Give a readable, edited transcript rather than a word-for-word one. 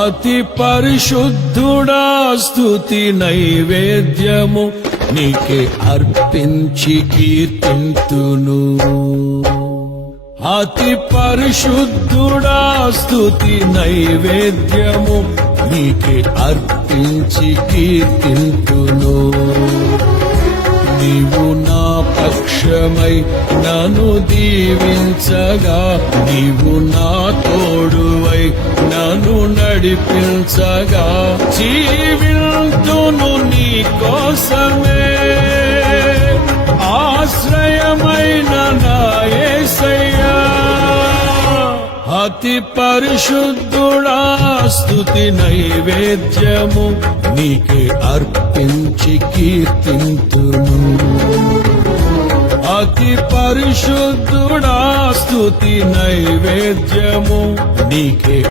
అతి పరిశుద్ధుడా స్తుతి నైవేద్యము నీకే అర్పించి కీర్తింతును. అతి పరిశుద్ధుడా స్తుతి నైవేద్యము నీకే అర్పించి కీర్తింతును. నీవు నా పక్షమై నన్ను దీవించగా, నీవు నా తోడువై నన్ను నడిపించగా, జీవింతును నీ కోసమే ఆశ్రయమైన నా యేసయ్యా. అతి పరిశుద్ధుడా స్తుతి నైవేద్యము నీకే అర్పించి కీర్తింతును. అతి పరిశుద్ధుడా స్తుతి నైవేద్యము నీకే